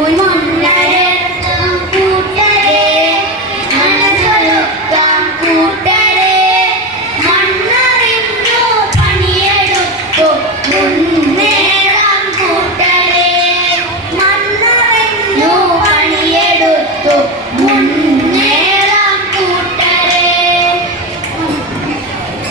muy mal.